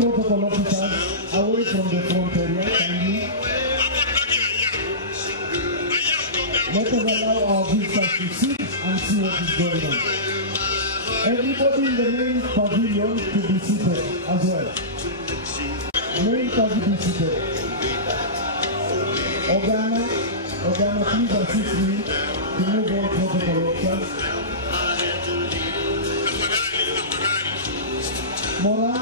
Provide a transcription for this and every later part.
protocol officers away from the front area, kindly. Let us allow our visitors to sit and see what is going on. Everybody in the main pavilion to be seated as well. Main pavilion be seated. Ogana, please assist me to move on protocol officers. Mora,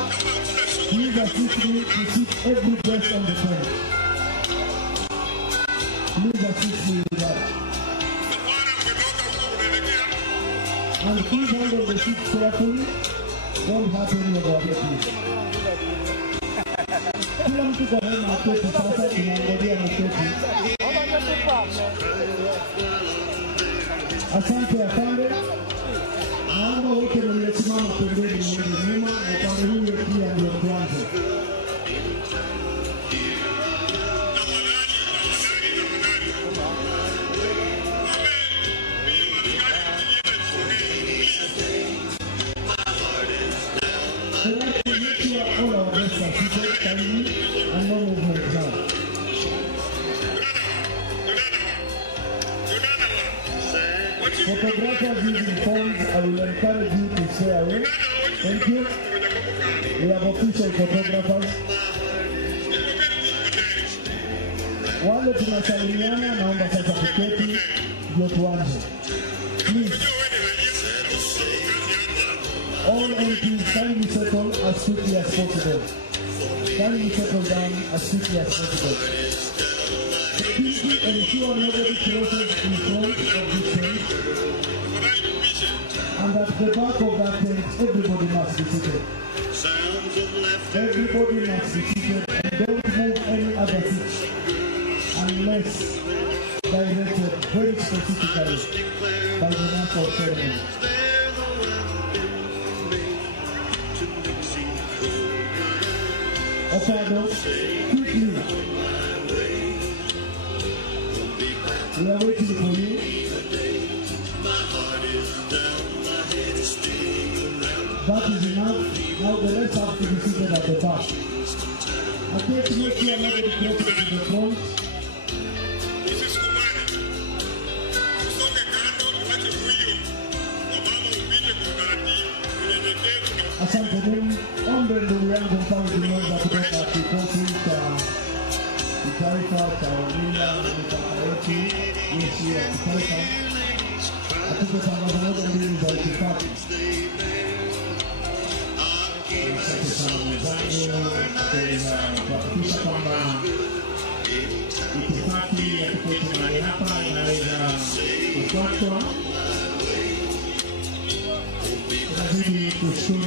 please assist me to sit every guest on the front. Please assist me with that. And please handle the seat carefully. Don't hurt any of our please. Kila mtu kwa hema kwetu sasa tunangojea mkwetu. Asante afande. Naomba wote mliosimama pembeni mwende nyuma na upande huu pia ndio tuanze. All our guests are seated kindly and no movement now. Photographers using phones, I will encourage you to stay away. Thank you. We have official photographers. Wale tunasalimiana naomba sasa kuketi ndio tuanze. Please. All MPs kindly settle as quickly as possible. Kindly settle down as quickly as possible. Please ensure nobody crosses in front of this tent. And at the back of that tent, everybody must be seated. Everybody must be seated and don't move any other seat unless directed very specifically by the master of ceremony. Okado, quickly. We are waiting for you. That is enough. Now the rest have to be seated at the back. I take to make sure nobody crosses to the front. Asante Mungu, ombe ndugu yangu mpango tunaweza kutoka kikosi cha kitaifa cha walinda mipaka yetu, jeshi la kitaifa. Atupe tangazo moja mbili za itifaki. Asante sana mwenzangu, kuhakikisha kwamba itifaki ya kikosi mahali hapa inaweza kufuatwa. Tunazidi kushukuru